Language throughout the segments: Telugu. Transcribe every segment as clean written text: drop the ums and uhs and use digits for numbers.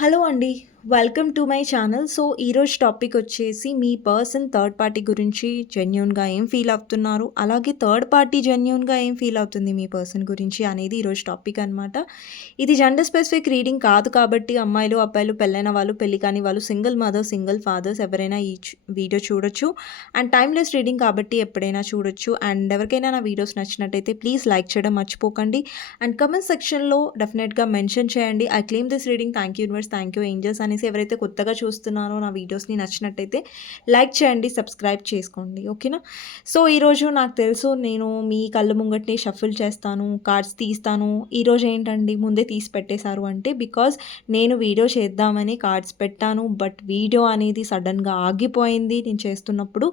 హలో అండి. Welcome to my channel. So, ఈరోజు టాపిక్ వచ్చేసి మీ పర్సన్ థర్డ్ పార్టీ గురించి జెన్యూన్‌గా ఏం ఫీల్ అవుతున్నారు? అలాగే థర్డ్ పార్టీ జెన్యూన్‌గా ఏం ఫీల్ అవుతుంది మీ పర్సన్ గురించి అనేది ఈరోజు టాపిక్ అనమాట. ఇది జెండర్ స్పెసిఫిక్ రీడింగ్ కాదు కాబట్టి అమ్మాయిలు, అబ్బాయిలు, పెళ్ళైన వాళ్ళు, పెళ్లి కాని వాళ్ళు, సింగిల్ మదర్, సింగిల్ ఫాదర్స్ ఎవరైనా ఈ వీడియో చూడొచ్చు. అండ్ టైమ్‌లెస్ రీడింగ్ కాబట్టి ఎప్పుడైనా చూడొచ్చు. అండ్ ఎవరికైనా నా వీడియోస్ నచ్చినట్టయితే ప్లీజ్ లైక్ చేయడం మర్చిపోకండి. అండ్ కామెంట్ సెక్షన్‌లో డెఫినెట్‌గా మెన్షన్ చేయండి. I claim this reading. Thank you universe, thank you angels అనేసి ఎవరైతే కొత్తగా చూస్తున్నారో నా వీడియోస్ని నచ్చినట్టయితే లైక్ చేయండి, సబ్స్క్రైబ్ చేసుకోండి. ఓకేనా? సో ఈరోజు నాకు తెలుసు నేను మీ కళ్ళ ముంగట్ని షఫుల్ చేస్తాను, కార్డ్స్ తీస్తాను. ఈరోజు ఏంటండి ముందే తీసి పెట్టేశారు అంటే బికాజ్ నేను వీడియో చేద్దామని కార్డ్స్ పెట్టాను. బట్ వీడియో అనేది సడన్గా ఆగిపోయింది నేను చేస్తున్నప్పుడు.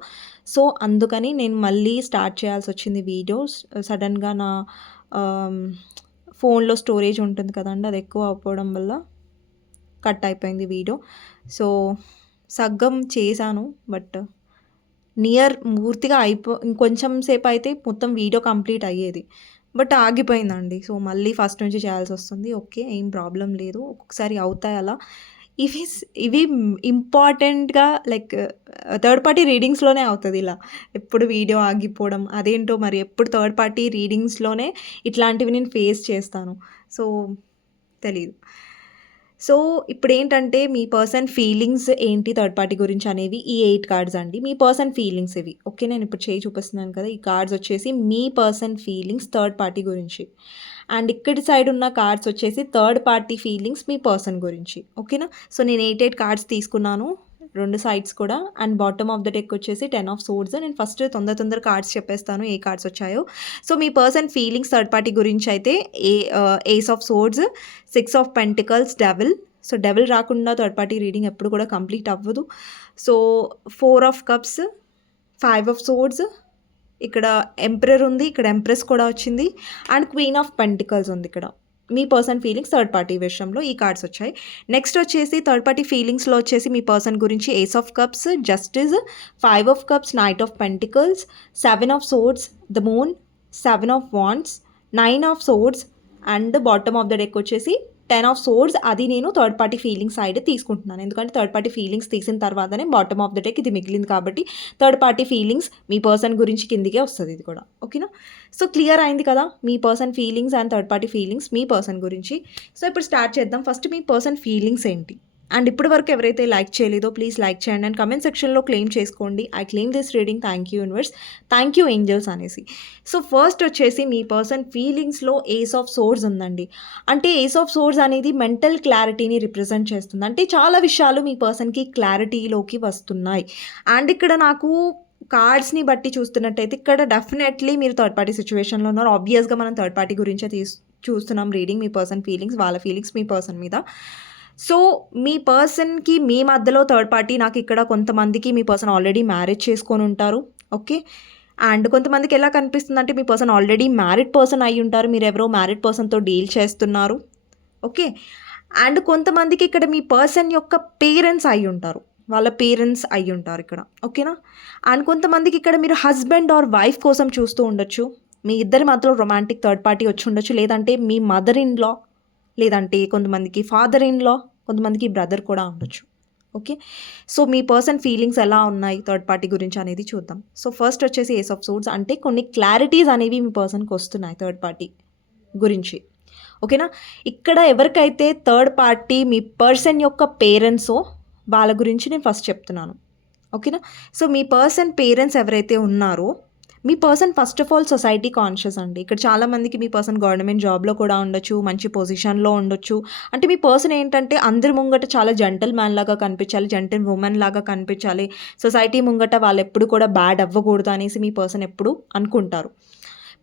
సో అందుకని నేను మళ్ళీ స్టార్ట్ చేయాల్సి వచ్చింది వీడియోస్. సడన్గా నా ఫోన్లో స్టోరేజ్ ఉంటుంది కదండి, అది ఎక్కువ అయిపోవడం వల్ల కట్ అయిపోయింది వీడియో. సో సగ్గం చేశాను, బట్ పూర్తిగా ఇంకొంచెం సేపు అయితే మొత్తం వీడియో కంప్లీట్ అయ్యేది. బట్ ఆగిపోయిందండి. సో మళ్ళీ ఫస్ట్ నుంచి చేయాల్సి వస్తుంది. ఓకే, ఏం ప్రాబ్లం లేదు, ఒక్కొక్కసారి అవుతాయి అలా. ఇవి ఇవి ఇంపార్టెంట్గా లైక్ థర్డ్ పార్టీ రీడింగ్స్లోనే అవుతుంది ఇలా, ఎప్పుడు వీడియో ఆగిపోవడం అదేంటో మరి. ఎప్పుడు థర్డ్ పార్టీ రీడింగ్స్లోనే ఇట్లాంటివి నేను ఫేస్ చేస్తాను. సో తెలీదు. సో ఇప్పుడేంటంటే మీ పర్సన్ ఫీలింగ్స్ ఏంటి థర్డ్ పార్టీ గురించి అనేవి ఈ 8 కార్డ్స్ అండి. మీ పర్సన్ ఫీలింగ్స్ ఇవి. ఓకే, నేను ఇప్పుడు చేయి చూపిస్తున్నాను కదా, ఈ కార్డ్స్ వచ్చేసి మీ పర్సన్ ఫీలింగ్స్ థర్డ్ పార్టీ గురించి. అండ్ ఇక్కడి సైడ్ ఉన్న కార్డ్స్ వచ్చేసి థర్డ్ పార్టీ ఫీలింగ్స్ మీ పర్సన్ గురించి. ఓకేనా? సో నేను 8 కార్డ్స్ తీసుకున్నాను, 2 సైడ్స్ కూడా. And bottom of the deck వచ్చేసి 10 ఆఫ్ సోర్డ్స్. నేను ఫస్ట్ తొందర కార్డ్స్ చెప్పేస్తాను ఏ కార్డ్స్ వచ్చాయో. సో మీ పర్సన్ ఫీలింగ్స్ థర్డ్ పార్టీ గురించి అయితే ace of swords, 6 of pentacles, devil. So devil రాకుండా థర్డ్ పార్టీ రీడింగ్ ఎప్పుడు కూడా కంప్లీట్ అవ్వదు. So 4 of cups, 5 of swords, ఇక్కడ ఎంపరర్ ఉంది, ఇక్కడ ఎంప్రెస్ కూడా వచ్చింది. అండ్ క్వీన్ ఆఫ్ పెంటికల్స్ ఉంది ఇక్కడ. మీ పర్సన్ ఫీలింగ్స్ థర్డ్ పార్టీ విషయంలో ఈ కార్డ్స్ వచ్చాయి. నెక్స్ట్ వచ్చేసి థర్డ్ పార్టీ ఫీలింగ్స్లో వచ్చేసి మీ పర్సన్ గురించి ace of cups, justice, 5 of cups, knight of pentacles, 7 of swords, the moon, 7 of wands, 9 of swords. And bottom of the deck వచ్చేసి 10 ఆఫ్ సోర్డ్స్. అది నేను థర్డ్ పార్టీ ఫీలింగ్స్ సైడ్ తీసుకుంటున్నాను, ఎందుకంటే థర్డ్ పార్టీ ఫీలింగ్స్ తీసిన తర్వాతనే బాటమ్ ఆఫ్ ద డెక్ ఇది మిగిలింది కాబట్టి థర్డ్ పార్టీ ఫీలింగ్స్ మీ పర్సన్ గురించి కిందికే వస్తుంది ఇది కూడా. ఓకేనా? సో క్లియర్ అయింది కదా మీ person feelings and third party feelings మీ పర్సన్ గురించి. సో ఇప్పుడు స్టార్ట్ చేద్దాం. ఫస్ట్ మీ పర్సన్ ఫీలింగ్స్ ఏంటి? అండ్ ఇప్పటి వరకు ఎవరైతే లైక్ చేయలేదో ప్లీజ్ లైక్ చేయండి అండ్ కమెంట్ సెక్షన్లో క్లెయిమ్ చేసుకోండి. I claim this reading. Thank you universe, thank you angels అనేసి. సో ఫస్ట్ వచ్చేసి మీ పర్సన్ ఫీలింగ్స్లో ఏస్ ఆఫ్ సోర్డ్స్ ఉందండి. అంటే ఏస్ ఆఫ్ సోర్డ్స్ అనేది మెంటల్ క్లారిటీని రిప్రజెంట్ చేస్తుంది. అంటే చాలా విషయాలు మీ పర్సన్కి క్లారిటీలోకి వస్తున్నాయి. అండ్ ఇక్కడ నాకు కార్డ్స్ని బట్టి చూస్తున్నట్టయితే ఇక్కడ డెఫినెట్లీ మీరు థర్డ్ పార్టీ సిచ్యువేషన్లో ఉన్నారు. ఆబ్వియస్గా మనం థర్డ్ పార్టీ గురించే చూస్తున్నాం రీడింగ్. మీ పర్సన్ ఫీలింగ్స్, వాళ్ళ ఫీలింగ్స్ మీ పర్సన్ మీద. సో మీ పర్సన్కి మీ మధ్యలో థర్డ్ పార్టీ, నాకు ఇక్కడ కొంతమందికి మీ పర్సన్ ఆల్రెడీ మ్యారేజ్ చేసుకొని ఉంటారు. ఓకే, అండ్ కొంతమందికి ఎలా కనిపిస్తుంది అంటే మీ పర్సన్ ఆల్రెడీ మ్యారిడ్ పర్సన్ అయి ఉంటారు, మీరు ఎవరో మ్యారిడ్ పర్సన్తో డీల్ చేస్తున్నారు. ఓకే, అండ్ కొంతమందికి ఇక్కడ మీ పర్సన్ యొక్క పేరెంట్స్ అయి ఉంటారు, వాళ్ళ పేరెంట్స్ అయి ఉంటారు ఇక్కడ. ఓకేనా? అండ్ కొంతమందికి ఇక్కడ మీరు హస్బెండ్ ఆర్ వైఫ్ కోసం చూస్తూ ఉండొచ్చు. మీ ఇద్దరి మధ్యలో రొమాంటిక్ థర్డ్ పార్టీ వచ్చి ఉండొచ్చు, లేదంటే మీ మదర్ ఇన్ లా, లేదంటే కొంతమందికి ఫాదర్ ఇన్ లా, కొంతమందికి బ్రదర్ కూడా ఉండొచ్చు. ఓకే, సో మీ పర్సన్ ఫీలింగ్స్ ఎలా ఉన్నాయి థర్డ్ పార్టీ గురించి అనేది చూద్దాం. సో ఫస్ట్ వచ్చేసి ఏస్ ఆఫ్ సోర్డ్స్. అంటే కొన్ని క్లారిటీస్ అనేవి మీ పర్సన్కి వస్తున్నాయి థర్డ్ పార్టీ గురించి. ఓకేనా? ఇక్కడ ఎవరికైతే థర్డ్ పార్టీ మీ పర్సన్ యొక్క పేరెంట్సో వాళ్ళ గురించి నేను ఫస్ట్ చెప్తున్నాను. ఓకేనా? సో మీ పర్సన్ పేరెంట్స్ ఎవరైతే ఉన్నారో మీ person first of all society conscious అండి. ఇక్కడ చాలామందికి మీ పర్సన్ గవర్నమెంట్ జాబ్లో కూడా ఉండొచ్చు, మంచి పొజిషన్లో ఉండొచ్చు. అంటే మీ పర్సన్ ఏంటంటే అందరి ముంగట చాలా జెంటల్ మ్యాన్ లాగా కనిపించాలి, జెంటల్ ఉమెన్ లాగా కనిపించాలి, సొసైటీ ముంగట వాళ్ళు ఎప్పుడు కూడా బ్యాడ్ అవ్వకూడదు అనేసి మీ పర్సన్ ఎప్పుడు అనుకుంటారు.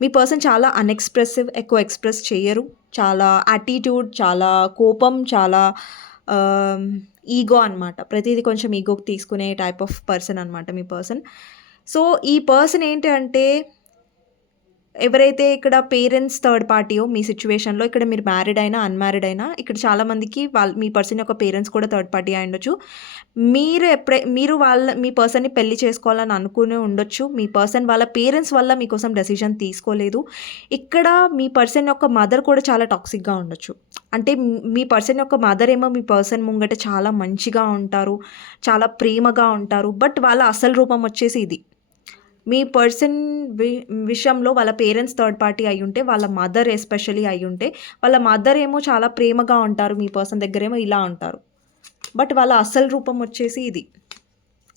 మీ పర్సన్ చాలా అన్ఎక్స్ప్రెసివ్, ఎక్కువ ఎక్స్ప్రెస్ చేయరు, చాలా యాటిట్యూడ్, చాలా కోపం, చాలా ఈగో అనమాట. ప్రతిదీ కొంచెం ఈగోకి తీసుకునే టైప్ ఆఫ్ పర్సన్ అనమాట మీ పర్సన్. సో ఈ పర్సన్ ఏంటి అంటే ఎవరైతే ఇక్కడ పేరెంట్స్ థర్డ్ పార్టీయో మీ సిట్యుయేషన్‌లో ఇక్కడ మీరు మ్యారీడ్ అయినా, అన్‌మ్యారీడ్ అయినా ఇక్కడ చాలామందికి మీ పర్సన్ యొక్క పేరెంట్స్ కూడా థర్డ్ పార్టీ అయ్యుండొచ్చు. మీరు మీ పర్సన్‌ని పెళ్లి చేసుకోవాలని అనుకుని ఉండొచ్చు. మీ పర్సన్ వాళ్ళ పేరెంట్స్ వల్ల మీకోసం డెసిషన్ తీసుకోలేదు. ఇక్కడ మీ పర్సన్ యొక్క మదర్ కూడా చాలా టాక్సిక్‌గా ఉండొచ్చు. అంటే మీ పర్సన్ యొక్క మదర్ ఏమో మీ పర్సన్ ముంగట చాలా మంచిగా ఉంటారు. చాలా ప్రేమగా ఉంటారు. బట్ వాళ్ళ అసలు రూపం వచ్చేసి ఇది. మీ పర్సన్ విషయంలో వాళ్ళ పేరెంట్స్ థర్డ్ పార్టీ అయ్యుంటే, వాళ్ళ మదర్ ఎస్పెషల్లీ అయ్యుంటే, వాళ్ళ మదర్ ఏమో చాలా ప్రేమగా ఉంటారు. మీ పర్సన్ దగ్గరేమో ఇలా ఉంటారు. బట్ వాళ్ళ అసలు రూపం వచ్చేసి ఇది.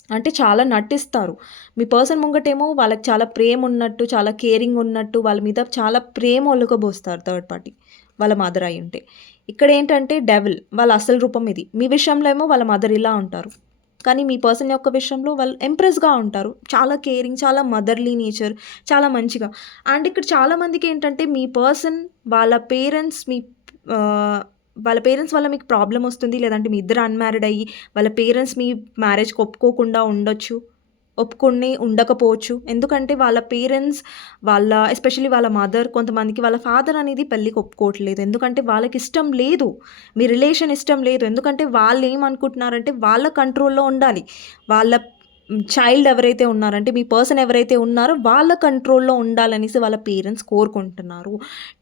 అంటే చాలా నటిస్తారు. మీ పర్సన్ ముంగటేమో వాళ్ళకి చాలా ప్రేమ ఉన్నట్టు, చాలా కేరింగ్ ఉన్నట్టు, వాళ్ళ మీద చాలా ప్రేమ ఒలుకబోస్తారు థర్డ్ పార్టీ. వాళ్ళ మదర్ అయ్యుంటే. ఇక్కడేంటంటే డెవిల్ వాళ్ళ అసలు రూపం ఇది. మీ విషయంలో ఏమో వాళ్ళ మదర్ ఇలా ఉంటారు. కానీ మీ పర్సన్ యొక్క విషయంలో వాళ్ళు ఎంప్రెస్‌గా ఉంటారు. చాలా కేరింగ్, చాలా మదర్‌లీ నేచర్, చాలా మంచిగా. అండ్ ఇక్కడ చాలామందికి ఏంటంటే మీ పర్సన్ వాళ్ళ పేరెంట్స్ వాళ్ళ పేరెంట్స్ వల్ల మీకు ప్రాబ్లమ్ వస్తుంది. లేదంటే మీ ఇద్దరు అన్‌మ్యారీడ్ అయ్యి వాళ్ళ పేరెంట్స్ మీ మ్యారేజ్‌కి ఒప్పుకోకుండా ఉండొచ్చు. ఒప్పుకొని ఉండకపోవచ్చు. ఎందుకంటే వాళ్ళ పేరెంట్స్ ఎస్పెషల్లీ వాళ్ళ మదర్ కొంతమందికి వాళ్ళ ఫాదర్ అనేది పెళ్ళికి ఒప్పుకోవట్లేదు. ఎందుకంటే వాళ్ళకిష్టం లేదు. మీ రిలేషన్ ఇష్టం లేదు. ఎందుకంటే వాళ్ళేమనుకుంటున్నారంటే వాళ్ళ కంట్రోల్‌లో ఉండాలి. వాళ్ళ చైల్డ్ ఎవరైతే ఉన్నారంటే మీ పర్సన్ ఎవరైతే ఉన్నారో వాళ్ళ కంట్రోల్‌లో ఉండాలనేసి వాళ్ళ పేరెంట్స్ కోరుకుంటున్నారు.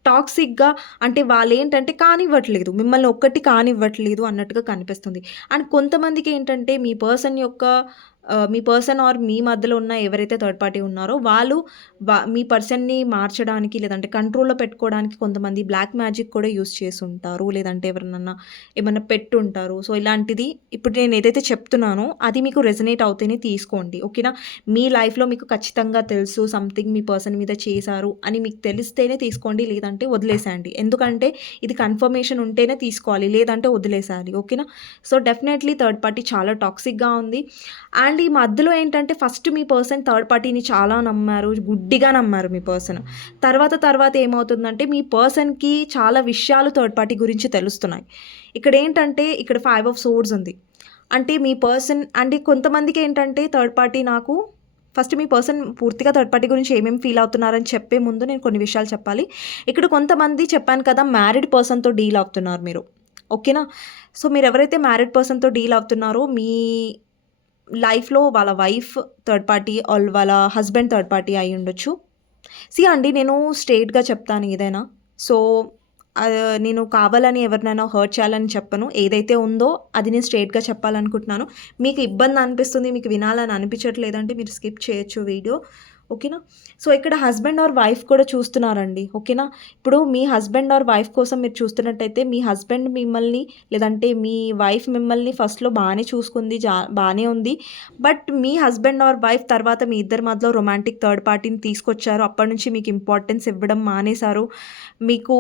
టాక్సిక్‌గా అంటే వాళ్ళేంటంటే కానివ్వట్లేదు. మిమ్మల్ని ఒక్కటి కానివ్వట్లేదు అన్నట్టుగా కనిపిస్తుంది. అండ్ కొంతమందికేంటంటే మీ పర్సన్ ఆర్ మీ మధ్యలో ఉన్న ఎవరైతే థర్డ్ పార్టీ ఉన్నారో వాళ్ళు మీ పర్సన్‌ని మార్చడానికి లేదంటే కంట్రోల్‌లో పెట్టుకోవడానికి కొంతమంది బ్లాక్ మ్యాజిక్ కూడా యూజ్ చేసుంటారు. లేదంటే ఏమన్నా పెట్టుంటారు. సో, ఇలాంటిది ఇప్పుడు నేను ఏదైతే చెప్తున్నానో అది మీకు రెజొనేట్ అవుతేనే తీసుకోండి. ఓకేనా? మీ లైఫ్‌లో మీకు ఖచ్చితంగా తెలుసు సంథింగ్ మీ పర్సన్ మీద చేశారు అని మీకు తెలిస్తేనే తీసుకోండి. లేదంటే వదిలేసేయండి. ఎందుకంటే ఇది కన్ఫర్మేషన్ ఉంటేనే తీసుకోవాలి. లేదంటే వదిలేసేయాలి. ఓకేనా? సో, డెఫినెట్‌లీ థర్డ్ పార్టీ చాలా టాక్సిక్‌గా ఉంది. అండ్ ఈ మధ్యలో ఏంటంటే ఫస్ట్ మీ పర్సన్ థర్డ్ పార్టీని చాలా నమ్మారు. గుడ్డిగా నమ్మారు మీ పర్సన్. తర్వాత ఏమవుతుందంటే మీ పర్సన్‌కి చాలా విషయాలు థర్డ్ పార్టీ గురించి తెలుస్తున్నాయి. ఇక్కడ 5 ఆఫ్ సోర్డ్స్ ఉంది. అంటే మీ పర్సన్ అంటే కొంతమందికి ఏంటంటే థర్డ్ పార్టీ ఫస్ట్ మీ పర్సన్ పూర్తిగా థర్డ్ పార్టీ గురించి ఏమేమి ఫీల్ అవుతున్నారని చెప్పే ముందు నేను కొన్ని విషయాలు చెప్పాలి. ఇక్కడ కొంతమంది చెప్పాను కదా మ్యారీడ్ పర్సన్‌తో డీల్ అవుతున్నారు మీరు. ఓకేనా? సో, మీరెవరైతే మ్యారీడ్ పర్సన్‌తో డీల్ అవుతున్నారో మీ లైఫ్‌లో వాళ్ళ వైఫ్ థర్డ్ పార్టీ ఆర్ వాళ్ళ హస్బెండ్ థర్డ్ పార్టీ అయ్యుండొచ్చు. అండి నేను స్ట్రెయిట్‌గా చెప్తాను ఏదైనా. సో, నేను కావాలని ఎవరినైనా హర్ట్ చేయాలని చెప్పను. ఏదైతే ఉందో అది నేను స్ట్రెయిట్‌గా చెప్పాలనుకుంటున్నాను. మీకు ఇబ్బంది అనిపిస్తుంది, మీకు వినాలని అనిపించట్లేదంటే మీరు స్కిప్ చేయొచ్చు వీడియో. ఓకేనా? సో, ఇక్కడ హస్బెండ్ ఆర్ వైఫ్ కూడా చూస్తున్నారండి. ఓకేనా? ఇప్పుడు మీ హస్బెండ్ ఆర్ వైఫ్ కోసం మీరు చూస్తున్నట్టయితే మీ హస్బెండ్ మిమ్మల్ని లేదంటే మీ వైఫ్ మిమ్మల్ని ఫస్ట్‌లో బానే చూసుకుంది. బానే ఉంది. But me husband or wife తర్వాత మీ ఇద్దరి మధ్యలో రొమాంటిక్ థర్డ్ పార్టీని తీసుకొచ్చారు. అప్పటినుంచి మీకు ఇంపార్టెన్స్ ఇవ్వడం మానేశారు. మీకు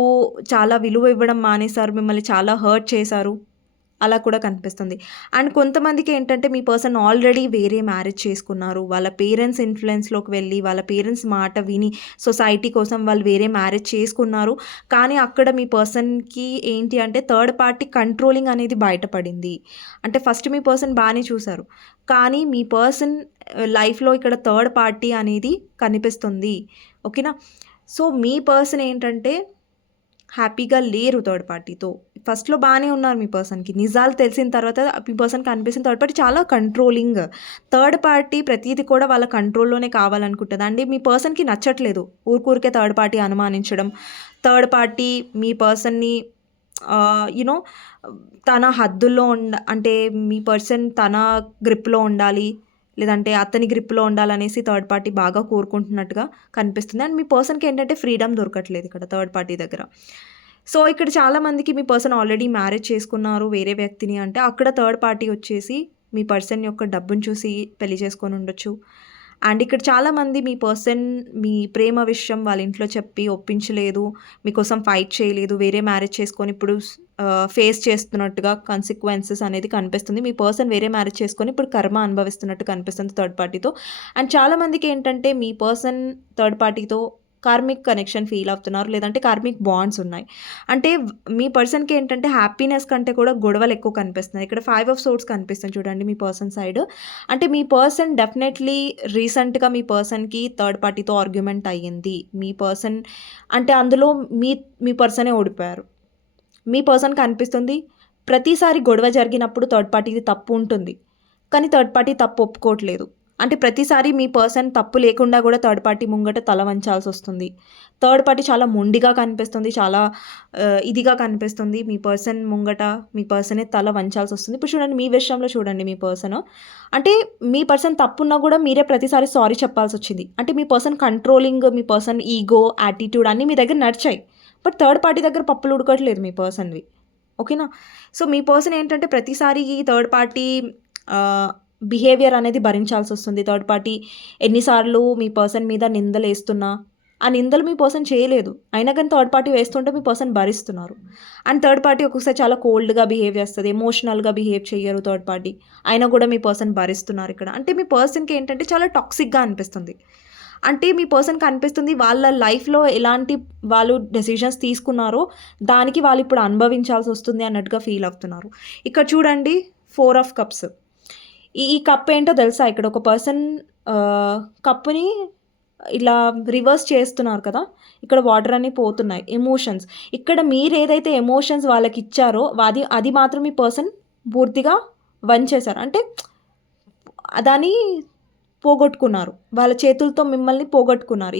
చాలా విలువ ఇవ్వడం మానేశారు. మిమ్మల్ని చాలా హర్ట్ చేశారు. అలా కూడా కనిపిస్తుంది. అండ్ కొంతమందికి ఏంటంటే మీ పర్సన్ ఆల్రెడీ వేరే మ్యారేజ్ చేసుకున్నారు. వాళ్ళ పేరెంట్స్ ఇన్‌ఫ్లుయెన్స్‌లోకి వెళ్ళి, వాళ్ళ పేరెంట్స్ మాట విని, సొసైటీ కోసం వాళ్ళు వేరే మ్యారేజ్ చేసుకున్నారు. కానీ అక్కడ మీ పర్సన్‌కి ఏంటి అంటే థర్డ్ పార్టీ కంట్రోలింగ్ అనేది బయటపడింది. అంటే ఫస్ట్ మీ పర్సన్ బానే చూసారు. కానీ మీ పర్సన్ లైఫ్‌లో ఇక్కడ థర్డ్ పార్టీ అనేది కనిపిస్తుంది. ఓకేనా? సో, మీ పర్సన్ ఏంటంటే హ్యాపీగా లేరు థర్డ్ పార్టీతో. ఫస్ట్‌లో బానే ఉన్నారు మీ పర్సన్‌కి. నిజాలు తెలిసిన తర్వాత మీ పర్సన్‌కి అనిపిస్తుంది థర్డ్ పార్టీ చాలా కంట్రోలింగ్. థర్డ్ పార్టీ ప్రతీది కూడా వాళ్ళ కంట్రోల్‌లోనే కావాలనుకుంటది. అంటే మీ పర్సన్‌కి నచ్చట్లేదు. ఊరికే థర్డ్ పార్టీ అనుమానించడం. థర్డ్ పార్టీ మీ పర్సన్‌ని యూ నో తన హద్దుల్లో అంటే మీ పర్సన్ తన గ్రిప్‌లో ఉండాలి. లేదంటే అతని గ్రిప్‌లో ఉండాలనేసి థర్డ్ పార్టీ బాగా కోరుకుంటున్నట్టుగా కనిపిస్తుంది. అండ్ మీ పర్సన్‌కి ఏంటంటే ఫ్రీడమ్ దొరకట్లేదు ఇక్కడ థర్డ్ పార్టీ దగ్గర. సో, ఇక్కడ చాలామందికి మీ పర్సన్ ఆల్రెడీ మ్యారేజ్ చేసుకున్నారు వేరే వ్యక్తిని అంటే అక్కడ థర్డ్ పార్టీ వచ్చేసి మీ పర్సన్ యొక్క డబ్బును చూసి పెళ్లి చేసుకొని ఉండొచ్చు. అండ్ ఇక్కడ చాలామంది మీ పర్సన్ మీ ప్రేమ విషయం వాళ్ళ ఇంట్లో చెప్పి ఒప్పించలేదు. మీకోసం ఫైట్ చేయలేదు. వేరే మ్యారేజ్ చేసుకొని ఇప్పుడు ఫేస్ చేస్తున్నట్టుగా కాన్సిక్వెన్సెస్ అనేది కనిపిస్తుంది. మీ పర్సన్ వేరే మ్యారేజ్ చేసుకొని ఇప్పుడు కర్మ అనుభవిస్తున్నట్టు కనిపిస్తుంది థర్డ్ పార్టీతో. అండ్ చాలామందికి ఏంటంటే మీ పర్సన్ థర్డ్ పార్టీతో కార్మిక్ కనెక్షన్ ఫీల్ అవుతున్నారు, లేదంటే కార్మిక్ బాండ్స్ ఉన్నాయి. అంటే మీ పర్సన్‌కి ఏంటంటే హ్యాపీనెస్ కంటే కూడా గొడవలు ఎక్కువ కనిపిస్తున్నాయి. ఇక్కడ 5 ఆఫ్ సోర్డ్స్ కనిపిస్తుంది చూడండి మీ పర్సన్ సైడ్. అంటే మీ పర్సన్ డెఫినెట్‌లీ రీసెంట్‌గా మీ పర్సన్‌కి థర్డ్ పార్టీతో ఆర్గ్యుమెంట్ అయ్యింది. మీ పర్సన్ అంటే అందులో మీ మీ పర్సనే ఓడిపోయారు. మీ పర్సన్‌కి అనిపిస్తుంది ప్రతిసారి గొడవ జరిగినప్పుడు థర్డ్ పార్టీది తప్పు ఉంటుంది. కానీ థర్డ్ పార్టీ తప్పు ఒప్పుకోవట్లేదు. అంటే ప్రతిసారి మీ పర్సన్ తప్పు లేకుండా కూడా థర్డ్ పార్టీ ముంగట తల వంచాల్సొస్తుంది. థర్డ్ పార్టీ చాలా మొండిగా కనిపిస్తుంది. చాలా ఇదిగా కనిపిస్తుంది. మీ పర్సన్ ముంగట మీ పర్సనే తల వంచాల్సొస్తుంది. ఇప్పుడు చూడండి మీ విషయంలో చూడండి మీ పర్సను. అంటే మీ పర్సన్ తప్పున్నా కూడా మీరే ప్రతిసారి సారీ చెప్పాల్సొచ్చింది. అంటే మీ పర్సన్ కంట్రోలింగ్, మీ పర్సన్ ఈగో, యాటిట్యూడ్ అన్నీ మీ దగ్గర నడిచాయి. బట్ థర్డ్ పార్టీ దగ్గర పప్పులు ఉడకట్లేదు మీ పర్సన్‌వి. ఓకేనా? సో మీ పర్సన్ ఏంటంటే ప్రతిసారి ఈ థర్డ్ పార్టీ బిహేవియర్ అనేది భరించాల్సొస్తుంది. థర్డ్ పార్టీ ఎన్నిసార్లు మీ పర్సన్ మీద నిందలేస్తున్నా, ఆ నిందలు మీ పర్సన్ చేయలేదు. అయినా కానీ థర్డ్ పార్టీ వేస్తుంటే మీ పర్సన్ భరిస్తున్నారు. అండ్ థర్డ్ పార్టీ ఒక్కొక్కసారి చాలా కోల్డ్‌గా బిహేవ్ చేస్తది. ఎమోషనల్‌గా బిహేవ్ చెయ్యరు థర్డ్ పార్టీ. అయినా కూడా మీ పర్సన్ భరిస్తున్నారు ఇక్కడ. అంటే మీ పర్సన్‌కి ఏంటంటే చాలా టాక్సిక్‌గా అనిపిస్తుంది. అంటే మీ పర్సన్‌కి అనిపిస్తుంది వాళ్ళ లైఫ్‌లో ఎలాంటి వాళ్ళు డెసిషన్స్ తీసుకున్నారో దానికి వాళ్ళు ఇప్పుడు అనుభవించాల్సొస్తుంది అన్నట్టుగా ఫీల్ అవుతున్నారు. ఇక్కడ చూడండి 4 ఆఫ్ కప్స్. ఈ కప్ ఏంటో తెలుసా? ఇక్కడ ఒక పర్సన్ కప్పుని ఇలా రివర్స్ చేస్తున్నారు కదా! ఇక్కడ వాటర్ అన్నీ పోతున్నాయి. ఎమోషన్స్. ఇక్కడ మీరేదైతే ఎమోషన్స్ వాళ్ళకిచ్చారో అది మాత్రం మీ పర్సన్ పూర్తిగా వంచేశారు. అంటే దాన్ని పోగొట్టుకున్నారు. వాళ్ళ చేతులతో మిమ్మల్ని పోగొట్టుకున్నారు.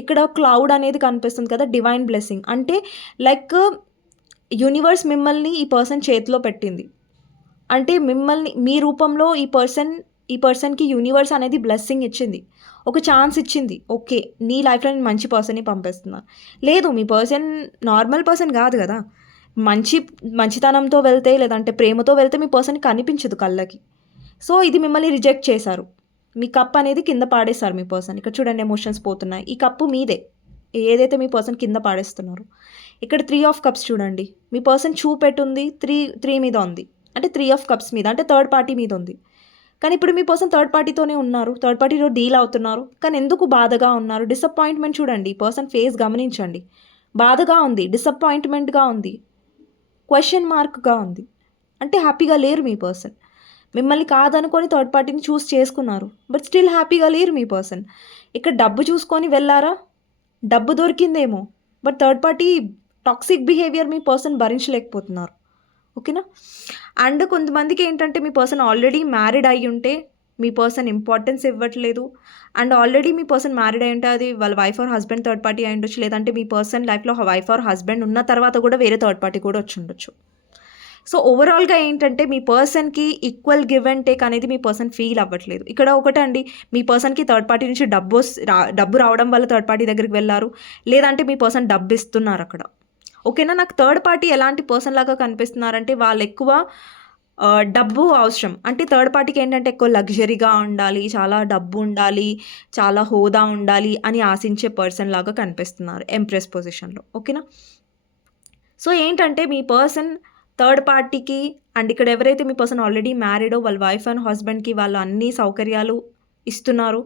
ఇక్కడ క్లౌడ్ అనేది కనిపిస్తుంది కదా! Divine blessing. అంటే లైక్ యూనివర్స్ మిమ్మల్ని ఈ పర్సన్ చేతిలో పెట్టింది. అంటే మిమ్మల్ని మీ రూపంలో ఈ పర్సన్‌కి యూనివర్స్ అనేది బ్లెస్సింగ్ ఇచ్చింది. ఒక ఛాన్స్ ఇచ్చింది. ఓకే. నీ లైఫ్‌లో నేను మంచి పర్సన్‌ని పంపిస్తున్నాను. లేదు మీ పర్సన్ నార్మల్ పర్సన్ కాదు కదా! మంచితనంతో వెళ్తే లేదంటే ప్రేమతో వెళ్తే మీ పర్సన్‌కి కనిపించదు కళ్ళకి. సో ఇది మిమ్మల్ని రిజెక్ట్ చేశారు. మీ కప్ అనేది కింద పాడేశారు మీ పర్సన్. ఇక్కడ చూడండి ఎమోషన్స్ పోతున్నాయి. ఈ కప్పు మీదే. ఏదైతే మీ పర్సన్ కింద పాడేస్తున్నారో. ఇక్కడ 3 ఆఫ్ కప్స్ చూడండి. మీ పర్సన్ చూపెట్టుంది 3 మీద ఉంది. అంటే 3 ఆఫ్ కప్స్ మీద. అంటే థర్డ్ పార్టీ మీద ఉంది. కానీ ఇప్పుడు మీ పర్సన్ థర్డ్ పార్టీతోనే ఉన్నారు. థర్డ్ పార్టీతో డీల్ అవుతున్నారు. కానీ ఎందుకు బాధగా ఉన్నారు? డిసప్పాయింట్మెంట్ చూడండి. ఈ పర్సన్ ఫేస్ గమనించండి. బాధగా ఉంది. డిసప్పాయింట్మెంట్‌గా ఉంది. క్వెషన్ మార్క్‌గా ఉంది. అంటే హ్యాపీగా లేరు మీ పర్సన్. మిమ్మల్ని కాదనుకొని థర్డ్ పార్టీని చూస్ చేసుకున్నారు. బట్ స్టిల్ హ్యాపీగా లేరు మీ పర్సన్. ఇక్కడ డబ్బు చూసుకొని వెళ్లారా? డబ్బు దొరికిందేమో. But third party toxic behaviour మీ పర్సన్ భరించలేకపోతున్నారు. ఓకేనా? అండ్ కొంతమందికి ఏంటంటే మీ పర్సన్ ఆల్రెడీ మ్యారీడ్ అయ్యి ఉంటే మీ పర్సన్ ఇంపార్టెన్స్ ఇవ్వట్లేదు. And already me person married అయి ఉంటే అది వాళ్ళ wife or husband third party అయి ఉండొచ్చు. లేదంటే మీ పర్సన్ లైఫ్‌లో వైఫ్ ఆర్ హస్బెండ్ ఉన్న తర్వాత కూడా వేరే థర్డ్ పార్టీ కూడా వచ్చి ఉండొచ్చు. సో ఓవరాల్‌గా ఏంటంటే మీ పర్సన్‌కి ఈక్వల్ గివ్ అండ్ టేక్ అనేది మీ పర్సన్ ఫీల్ అవ్వట్లేదు. ఇక్కడ ఒకటండి మీ పర్సన్‌కి థర్డ్ పార్టీ నుంచి డబ్బు రావడం వల్ల థర్డ్ పార్టీ దగ్గరికి వెళ్లారు. లేదంటే మీ పర్సన్ డబ్బు ఇస్తున్నారు అక్కడ. ఓకేనా? నాకు థర్డ్ పార్టీ ఎలాంటి పర్సన్ లాగా కనిపిస్తున్నారంటే వాళ్ళు ఎక్కువ డబ్బు అవసరం. అంటే థర్డ్ పార్టీకి ఏంటంటే ఎక్కువ లగ్జరీగా ఉండాలి, చాలా డబ్బు ఉండాలి, చాలా హోదా ఉండాలి అని ఆశించే పర్సన్ లాగా కనిపిస్తున్నారు ఎంప్రెస్ పొజిషన్‌లో. ఓకేనా? సో ఏంటంటే మీ పర్సన్ థర్డ్ పార్టీకి అండ్ ఇక్కడ ఎవరైతే మీ పర్సన్ ఆల్రెడీ మ్యారీడో వాళ్ళ వైఫ్ అండ్ హస్బెండ్‌కి వాళ్ళు అన్ని సౌకర్యాలు ఇస్తున్నారు.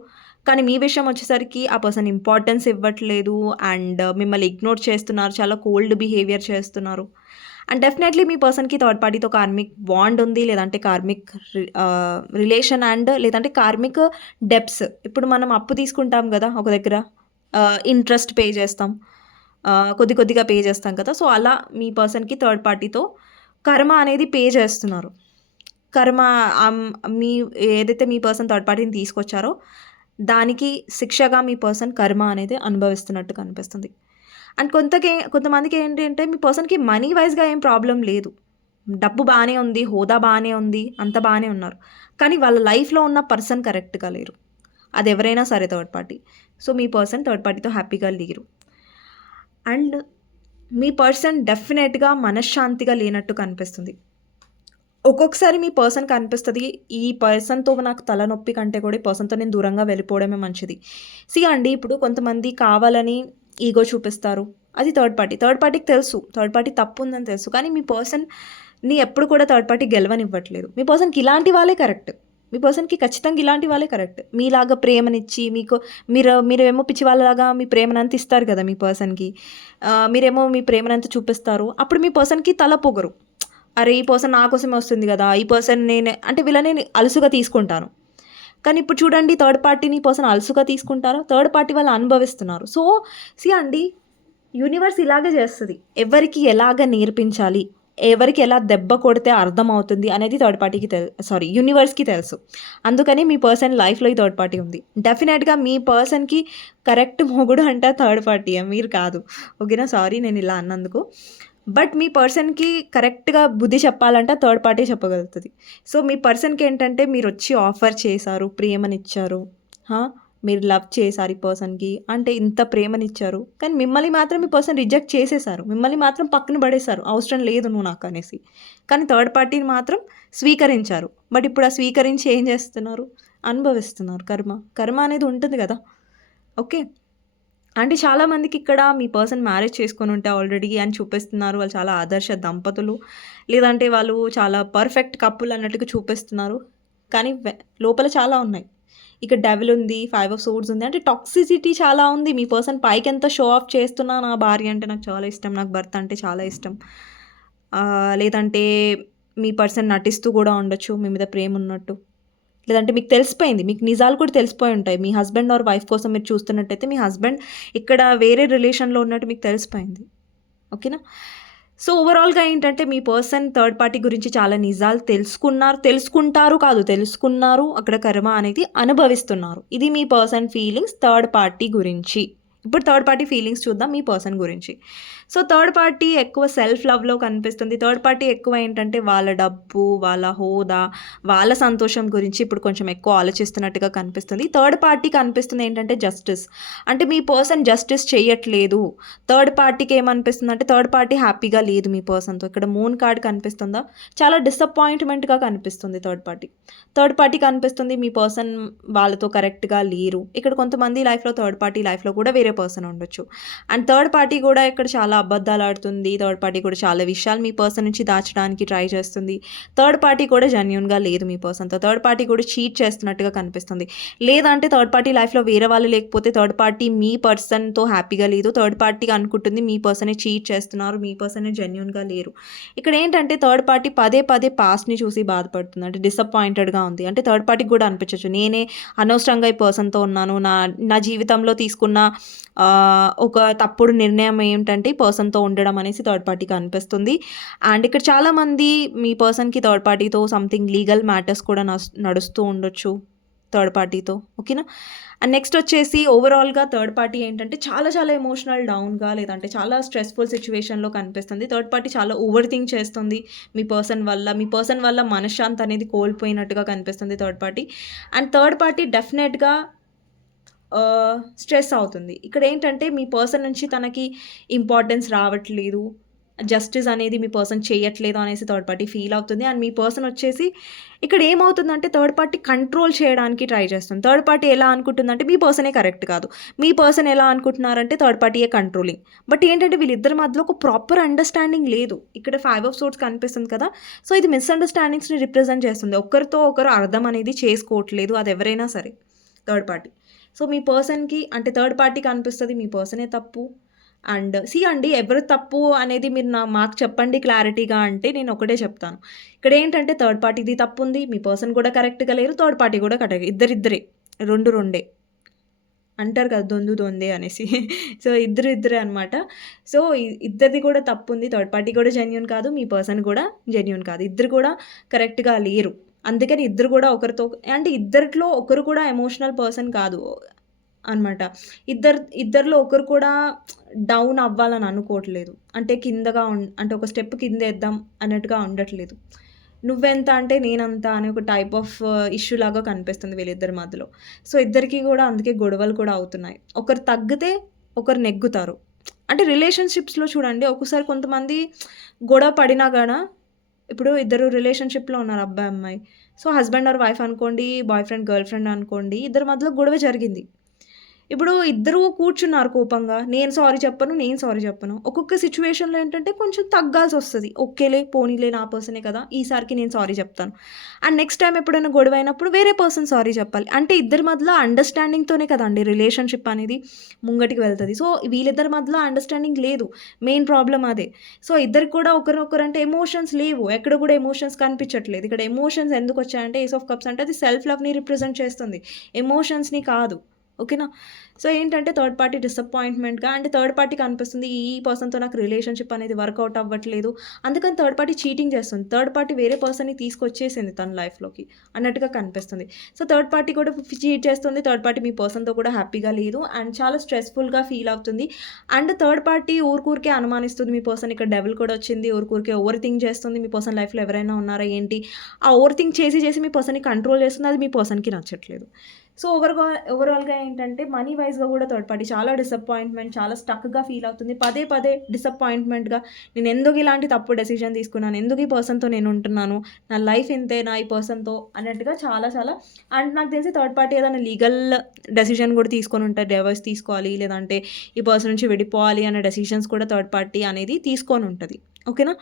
కానీ మీ విషయం వచ్చేసరికి ఆ పర్సన్ ఇంపార్టెన్స్ ఇవ్వట్లేదు అండ్ మిమ్మల్ని ఇగ్నోర్ చేస్తున్నారు. చాలా కోల్డ్ బిహేవియర్ చేస్తున్నారు. అండ్ డెఫినెట్‌లీ మీ పర్సన్‌కి థర్డ్ పార్టీతో కార్మిక్ బాండ్ ఉంది. లేదంటే కార్మిక్ రిలేషన్ అండ్ లేదంటే కార్మిక్ డెబ్ట్స్. ఇప్పుడు మనం అప్పు తీసుకుంటాం కదా! ఒక దగ్గర ఇంట్రెస్ట్ పే చేస్తాం. కొద్దిగా పే చేస్తాం కదా! సో అలా మీ పర్సన్‌కి థర్డ్ పార్టీతో కర్మ అనేది పే చేస్తున్నారు. కర్మ మీ ఏదైతే మీ పర్సన్ థర్డ్ పార్టీని తీసుకొచ్చారో దానికి శిక్షగా మీ పర్సన్ కర్మ అనేది అనుభవిస్తున్నట్టు కనిపిస్తుంది. అండ్ కొంతమందికి ఏంటి అంటే మీ పర్సన్‌కి మనీ వైస్‌గా ఏం ప్రాబ్లమ్ లేదు. డబ్బు బానే ఉంది, హోదా బానే ఉంది, అంత బానే ఉన్నారు. కానీ వాళ్ళ లైఫ్‌లో ఉన్న పర్సన్ కరెక్ట్‌గా లేరు. అది ఎవరైనా సరే థర్డ్ పార్టీ. సో మీ పర్సన్ థర్డ్ పార్టీతో హ్యాపీగా లేరు. అండ్ మీ పర్సన్ డెఫినెట్‌గా మనశ్శాంతిగా లేనట్టు కనిపిస్తుంది. ఒక్కొక్కసారి మీ పర్సన్‌కి అనిపిస్తది, ఈ పర్సన్‌తో నాకు తలనొప్పి కంటే కూడా ఈ పర్సన్‌తో నేను దూరంగా వెళ్ళిపోవడమే మంచిది. అండి ఇప్పుడు కొంతమంది కావాలని ఈగో చూపిస్తారు. అది థర్డ్ పార్టీ. థర్డ్ పార్టీకి తెలుసు. థర్డ్ పార్టీ తప్పుందని తెలుసు. కానీ మీ పర్సన్‌ని ఎప్పుడు కూడా థర్డ్ పార్టీ గెలవనివ్వట్లేదు. మీ పర్సన్‌కి ఇలాంటి వాళ్ళే కరెక్ట్. మీ పర్సన్‌కి ఖచ్చితంగా ఇలాంటి వాళ్ళే కరెక్ట్. మీలాగా ప్రేమనిచ్చి మీరేమో పిచ్చి వాళ్ళలాగా మీ ప్రేమనంతా ఇస్తారు కదా మీ పర్సన్‌కి. మీరేమో మీ ప్రేమనంతా చూపిస్తారు. అప్పుడు మీ పర్సన్‌కి తల పొగరు. అరే! ఈ పర్సన్ నా కోసమే వస్తుంది గదా! ఈ పర్సన్ అంటే వీళ్ళని అలుసుగా తీసుకుంటాను. కానీ ఇప్పుడు చూడండి థర్డ్ పార్టీని ఈ పర్సన్ అలుసుగా తీసుకుంటారా? థర్డ్ పార్టీ వాళ్ళు అనుభవిస్తున్నారు. సో, అండి యూనివర్స్ ఇలాగే చేస్తది. ఎవరికి ఎలాగ నేర్పించాలి, ఎవరికి ఎలా దెబ్బ కొడితే అర్థమవుతుంది అనేది థర్డ్ పార్టీకి యూనివర్స్‌కి తెలుసు. అందుకని మీ పర్సన్ లైఫ్‌లో ఈ థర్డ్ పార్టీ ఉంది. డెఫినెట్‌గా మీ పర్సన్‌కి కరెక్ట్ మొగుడు అంటే థర్డ్ పార్టీయే, మీరు కాదు. ఓకేనా? సారీ నేను ఇలా అన్నందుకు. బట్ మీ పర్సన్‌కి కరెక్ట్‌గా బుద్ధి చెప్పాలంటే థర్డ్ పార్టీ చెప్పగలుగుతది. సో, మీ పర్సన్‌కి ఏంటంటే మీరొచ్చి ఆఫర్ చేశారు, ప్రేమనిచ్చారు. ఆ! మీరు లవ్ చేశారు ఈ పర్సన్‌కి. అంటే ఇంత ప్రేమనిచ్చారు. కానీ మిమ్మల్ని మాత్రం మీ పర్సన్ రిజెక్ట్ చేసేసారు. మిమ్మల్ని మాత్రం పక్కన పడేసారు. అవసరం లేదు నువ్వు నాకనేసి. కానీ థర్డ్ పార్టీని మాత్రం స్వీకరించారు. బట్ ఇప్పుడు ఆ స్వీకరించి ఏం చేస్తున్నారు? అనుభవిస్తున్నారు కర్మ. కర్మ అనేది ఉంటుంది గదా! ఓకే. అంటే చాలామందికి ఇక్కడ మీ పర్సన్ మ్యారేజ్ చేసుకొనుంటే ఆల్రెడీ అని చూపిస్తున్నారు. వాళ్ళు చాలా ఆదర్శ దంపతులు. లేదంటే వాళ్ళు చాలా పర్ఫెక్ట్ కపుల్ అన్నట్టుగా చూపిస్తున్నారు. కానీ లోపల చాలా ఉన్నాయి. ఇక్కడ డెవిల్ ఉంది, 5 ఆఫ్ సోర్డ్స్ ఉంది. అంటే టాక్సిసిటీ చాలా ఉంది. మీ పర్సన్ పైకెంత షో ఆఫ్ చేస్తున్నా నా భార్య అంటే నాకు చాలా ఇష్టం. నాకు భర్త అంటే చాలా ఇష్టం. లేదంటే మీ పర్సన్ నటిస్తూ గూడా ఉండొచ్చు మీ మీద ప్రేమున్నట్టు. లేదంటే మీకు తెలిసిపోయింది. మీకు నిజాలు కూడా తెలిసిపోయి ఉంటాయి. మీ హస్బెండ్ ఆర్ వైఫ్ కోసం మీరు చూస్తున్నట్టయితే మీ హస్బెండ్ ఇక్కడ వేరే రిలేషన్‌లో ఉన్నట్టు మీకు తెలిసిపోయింది. ఓకేనా? సో, ఓవరాల్‌గా ఏంటంటే మీ పర్సన్ థర్డ్ పార్టీ గురించి చాలా నిజాలు తెలుసుకుంటారు కాదు, తెలుసుకున్నారు. అక్కడ కర్మ అనేది అనుభవిస్తున్నారు. ఇది మీ పర్సన్ ఫీలింగ్స్ థర్డ్ పార్టీ గురించి. ఇప్పుడు థర్డ్ పార్టీ ఫీలింగ్స్ చూద్దాం మీ పర్సన్ గురించి. సో, థర్డ్ పార్టీ ఎక్కువ సెల్ఫ్ లవ్‌లో కనిపిస్తుంది. థర్డ్ పార్టీ ఎక్కువ ఏంటంటే వాళ్ళ డబ్బు, వాళ్ళ హోదా, వాళ్ళ సంతోషం గురించి ఇప్పుడు కొంచెం ఎక్కువ ఆలోచిస్తున్నట్టుగా కనిపిస్తుంది. థర్డ్ పార్టీకి అనిపిస్తుంది ఏంటంటే జస్టిస్. అంటే మీ పర్సన్ జస్టిస్ చెయ్యట్లేదు. థర్డ్ పార్టీకి ఏమనిపిస్తుందంటే థర్డ్ పార్టీ హ్యాపీగా లేదు మీ పర్సన్‌తో. ఇక్కడ మూన్ కార్డ్ కనిపిస్తుందా? చాలా డిసప్పాయింట్‌మెంట్‌గా కనిపిస్తుంది థర్డ్ పార్టీ. థర్డ్ పార్టీకి అనిపిస్తుంది మీ పర్సన్ వాళ్ళతో కరెక్ట్‌గా లేరు. ఇక్కడ కొంతమంది లైఫ్‌లో థర్డ్ పార్టీ లైఫ్‌లో కూడా వేరే పర్సన్ ఉండొచ్చు. అండ్ థర్డ్ పార్టీ కూడా ఇక్కడ చాలా అబద్ధాలాడుతుంది. థర్డ్ పార్టీ కూడా చాలా విషయాలు మీ పర్సన్ నుంచి దాచడానికి ట్రై చేస్తుంది. థర్డ్ పార్టీ కూడా జెన్యూన్‌గా లేదు మీ పర్సన్‌తో. థర్డ్ పార్టీ కూడా చీట్ చేస్తున్నట్టుగా కనిపిస్తుంది. లేదంటే థర్డ్ పార్టీ లైఫ్‌లో వేరే వాళ్ళు లేకపోతే థర్డ్ పార్టీ మీ పర్సన్‌తో హ్యాపీగా లేదు. థర్డ్ పార్టీ అనుకుంటుంది మీ పర్సనే చీట్ చేస్తున్నారు. మీ పర్సనే జెన్యూన్‌గా లేరు. ఇక్కడ ఏంటంటే థర్డ్ పార్టీ పదే పదే పాస్ట్‌ని చూసి బాధపడుతుంది. అంటే డిసప్పాయింటెడ్‌గా ఉంది. అంటే థర్డ్ పార్టీకి కూడా అనిపించొచ్చు. నేనే అనవసరంగా ఈ పర్సన్‌తో ఉన్నాను. నా నా జీవితంలో తీసుకున్న ఒక తప్పుడు నిర్ణయం ఏంటంటే ఈ పర్సన్‌తో ఉండడం అనేసి థర్డ్ పార్టీకి అనిపిస్తుంది. అండ్ ఇక్కడ చాలామంది మీ పర్సన్‌కి థర్డ్ పార్టీతో సంథింగ్ లీగల్ మ్యాటర్స్ కూడా నడుస్తూ ఉండొచ్చు థర్డ్ పార్టీతో. ఓకేనా? అండ్ నెక్స్ట్ వచ్చేసి ఓవరాల్‌గా థర్డ్ పార్టీ ఏంటంటే చాలా చాలా ఎమోషనల్ డౌన్‌గా లేదంటే చాలా స్ట్రెస్‌ఫుల్ సిట్యుయేషన్‌లో కనిపిస్తుంది. థర్డ్ పార్టీ చాలా ఓవర్ థింక్ చేస్తుంది మీ పర్సన్ వల్ల. మీ పర్సన్ వల్ల మనశ్శాంతి అనేది కోల్పోయినట్టుగా కనిపిస్తుంది third party. And third party డెఫినెట్‌గా స్ట్రెస్ అవుతుంది. ఇక్కడేంటంటే మీ పర్సన్ నుంచి తనకి ఇంపార్టెన్స్ రావట్లేదు. జస్టిస్ అనేది మీ పర్సన్ చేయట్లేదు అనేసి థర్డ్ పార్టీ ఫీల్ అవుతుంది. అండ్ మీ పర్సన్ వచ్చేసి ఇక్కడ ఏమవుతుందంటే థర్డ్ పార్టీ కంట్రోల్ చేయడానికి ట్రై చేస్తుంది. థర్డ్ పార్టీ ఎలా అనుకుంటుందంటే మీ పర్సనే కరెక్ట్ కాదు. మీ పర్సన్ ఎలా అనుకుంటున్నారంటే థర్డ్ పార్టీయే కంట్రోలింగ్. బట్ ఏంటంటే వీళ్ళిద్దరి మధ్యలో ఒక ప్రాపర్ అండర్‌స్టాండింగ్ లేదు. ఇక్కడ 5 ఆఫ్ సోర్డ్స్ కనిపిస్తుంది కదా! సో, ఇది మిస్‌అండర్‌స్టాండింగ్స్‌ని రిప్రజెంట్ చేస్తుంది. ఒకరితో ఒకరు అర్థం అనేది చేసుకోవట్లేదు. అది ఎవరైనా సరే థర్డ్ పార్టీ. సో, మీ పర్సన్‌కి అంటే థర్డ్ పార్టీకి అనిపిస్తది మీ పర్సనే తప్పు. అండ్ అండి ఎవరు తప్పు అనేది మీరు మాకు చెప్పండి క్లారిటీగా అంటే నేను ఒకటే చెప్తాను. ఇక్కడేంటంటే థర్డ్ పార్టీది తప్పుంది. మీ పర్సన్ కూడా కరెక్ట్‌గా లేరు. థర్డ్ పార్టీ కూడా కరెక్ట్ ఇద్దరిద్దరే. 2 రెండే. అంటారు కదా! దొందు దొందే అనేసి. సో, ఇద్దరే అనమాట. సో, ఇద్దరిది కూడా తప్పుంది. థర్డ్ పార్టీ కూడా జెన్యూన్ కాదు. మీ పర్సన్ కూడా జెన్యూన్ కాదు. ఇద్దరు కూడా కరెక్ట్‌గా లేరు. అందుకని ఇద్దరు కూడా ఒకరితో అంటే ఇద్దరిట్లో ఒకరు కూడా ఎమోషనల్ పర్సన్ కాదు అనమాట. ఇద్దరిలో ఒకరు కూడా డౌన్ అవ్వాలని అనుకోవట్లేదు. అంటే కిందగా అంటే ఒక స్టెప్ కిందేద్దాం అన్నట్టుగా ఉండట్లేదు. నువ్వెంత అంటే నేనంత అనే ఒక టైప్ ఆఫ్ ఇష్యూ లాగా కనిపిస్తుంది వీళ్ళిద్దరి మధ్యలో. సో, ఇద్దరికీ గూడా అందుకే గొడవలు కూడా అవుతున్నాయి. ఒకరు తగ్గితే ఒకరు నెగ్గుతారు. అంటే రిలేషన్‌షిప్స్‌లో చూడండి ఒక్కోసారి కొంతమంది గొడవ పడినా గాన ఇప్పుడు ఇద్దరు రిలేషన్‌షిప్‌లో ఉన్నారు అబ్బాయి, అమ్మాయి. సో, హస్బెండ్ ఆర్ వైఫ్ అనుకోండి, బాయ్ ఫ్రెండ్, గర్ల్ ఫ్రెండ్ అనుకోండి. ఇద్దరి మధ్యలో గొడవ జరిగింది. ఇప్పుడు ఇద్దరూ కూర్చున్నారు కోపంగా. నేను సారీ చెప్పను, నేను సారీ చెప్పను. ఒక్కొక్క సిట్యుయేషన్‌లో ఏంటంటే కొంచెం తగ్గాల్సొస్తది. ఓకేలే, పోనీలే నా పర్సనే కదా! ఈసారికి నేను సారీ చెప్తాను. అండ్ నెక్స్ట్ టైమ్ ఎప్పుడైనా గొడవైనప్పుడు వేరే పర్సన్ సారీ చెప్పాలి. అంటే ఇద్దరి మధ్యలో అండర్‌స్టాండింగ్‌తోనే కదండీ రిలేషన్‌షిప్ అనేది ముంగటికి వెళ్తది. సో, వీళ్ళిద్దరి మధ్యలో అండర్‌స్టాండింగ్ లేదు. మెయిన్ ప్రాబ్లమ్ అదే. సో, ఇద్దరికి కూడా ఒకరినొకరంటే ఎమోషన్స్ లేవు. ఎక్కడ కూడా ఎమోషన్స్ కనిపించట్లేదు. ఇక్కడ ఎమోషన్స్ ఎందుకొచ్చాయంటే ఏస్ ఆఫ్ కప్స్ అంటే అది సెల్ఫ్ లవ్‌ని రిప్రజెంట్ చేస్తుంది. ఎమోషన్స్‌ని కాదు. ఓకేనా? సో, ఏంటంటే థర్డ్ పార్టీ డిసప్పాయింట్‌మెంట్‌గా అంటే థర్డ్ పార్టీకి అనిపిస్తుంది ఈ పర్సన్‌తో నాకు రిలేషన్‌షిప్ అనేది వర్కౌట్ అవ్వట్లేదు. అందుకని థర్డ్ పార్టీ చీటింగ్ చేస్తుంది. థర్డ్ పార్టీ వేరే పర్సన్‌ని తీసుకొచ్చేసింది తన లైఫ్‌లోకి అన్నట్టుగా కనిపిస్తుంది. సో, థర్డ్ పార్టీ కూడా చీట్ చేస్తుంది. థర్డ్ పార్టీ మీ పర్సన్‌తో కూడా హ్యాపీగా లేదు అండ్ చాలా స్ట్రెస్‌ఫుల్‌గా ఫీల్ అవుతుంది. అండ్ థర్డ్ పార్టీ ఊరికూరికే అనుమానిస్తుంది మీ పర్సన్. ఇక్కడ డెవిల్ కూడా వచ్చింది. ఊరికూరికే ఓవర్ థింక్ చేస్తుంది. మీ పర్సన్ లైఫ్‌లో ఎవరైనా ఉన్నారా ఏంటి? ఆ ఓవర్ థింక్ చేసి చేసి మీ పర్సన్‌ని కంట్రోల్ చేస్తుంది. అది మీ పర్సన్‌కి నచ్చట్లేదు. సో, ఓవరాల్‌గా ఏంటంటే మనీ వైస్‌గా కూడా థర్డ్ పార్టీ చాలా డిసప్పాయింట్‌మెంట్, చాలా స్టక్‌గా ఫీల్ అవుతుంది. పదే పదే డిసప్పాయింట్‌మెంట్‌గా నేనెందుకు ఇలాంటి తప్పు డెసిషన్ తీసుకున్నాను? ఎందుకు ఈ పర్సన్‌తో నేనుంటున్నాను? నా లైఫ్ ఇంతేనా ఈ పర్సన్‌తో అన్నట్టుగా చాలా చాలా అండ్ నాకు తెలిసి థర్డ్ పార్టీ ఏదైనా లీగల్ డెసిషన్ కూడా తీసుకొని ఉంటారు. డైవర్స్ తీసుకోవాలి, లేదంటే ఈ పర్సన్ నుంచి విడిపోవాలి అనే డెసిషన్స్ కూడా థర్డ్ పార్టీ అనేది తీసుకొని ఉంటది. ఓకేనా?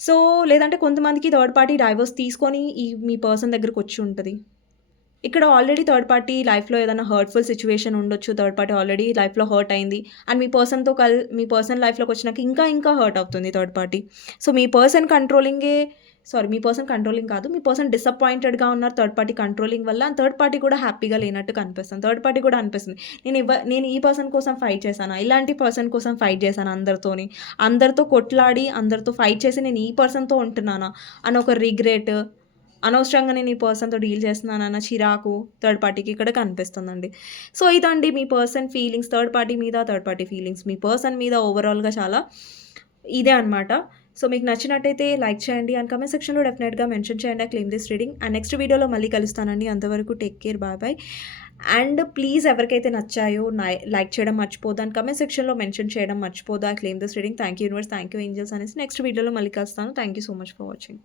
సో, లేదంటే కొంతమందికి థర్డ్ పార్టీ డైవర్స్ తీసుకొని మీ పర్సన్ దగ్గరకొచ్చి ఉంటది. ఇక్కడ ఆల్రెడీ థర్డ్ పార్టీ లైఫ్‌లో ఏదైనా హర్ట్‌ఫుల్ సిట్యుయేషన్ ఉండొచ్చు. థర్డ్ పార్టీ ఆల్రెడీ లైఫ్‌లో హర్ట్ అయింది. అండ్ మీ పర్సన్ లైఫ్‌లోకి వచ్చినాక ఇంకా ఇంకా హర్ట్ అవుతుంది థర్డ్ పార్టీ. సో, మీ పర్సన్ కంట్రోలింగ్ కాదు. మీ పర్సన్ డిసప్పాయింటెడ్‌గా ఉన్నారు థర్డ్ పార్టీ కంట్రోలింగ్ వల్ల. అండ్ థర్డ్ పార్టీ కూడా హ్యాపీగా లేనట్టు కనిపిస్తుంది. థర్డ్ పార్టీ కూడా అనిపిస్తుంది. నేను ఈ పర్సన్ కోసం ఫైట్ చేశానా? ఇలాంటి పర్సన్ కోసం ఫైట్ చేశానా అందరితోని? అందరితో కొట్లాడి, అందరితో ఫైట్ చేసి నేను ఈ పర్సన్‌తో ఉంటున్నానా? అని ఒక రిగ్రెట్, అనవసరంగా నేను ఈ పర్సన్‌తో డీల్ చేస్తున్నానన్న చిరాకు థర్డ్ పార్టీకి ఇక్కడ కనిపిస్తుందండి. సో, ఇదండి మీ పర్సన్ ఫీలింగ్స్ థర్డ్ పార్టీ మీద, థర్డ్ పార్టీ ఫీలింగ్స్ మీ పర్సన్ మీద ఓవరాల్‌గా చాలా ఇదే అనమాట. సో, మీకు నచ్చినట్టయితే లైక్ చేయండి అండ్ కామెంట్ సెక్షన్‌లో డెఫినెట్‌గా మెన్షన్ చేయండి I claim this reading. And next వీడియోలో మళ్ళీ కలుస్తానండి. అంతవరకు take care. Bye bye. And please ఎవరికైతే నచ్చాయో లైక్ చేయడం మర్చిపోద్దు అండ్ కామెంట్ సెక్షన్‌లో మెన్షన్ చేయడం మర్చిపోద్దు I claim this reading. Thank you universe, thank you angels అనేసి నెక్స్ట్ వీడియోలో మళ్ళీ కలుస్తాను. Thank you so much for watching.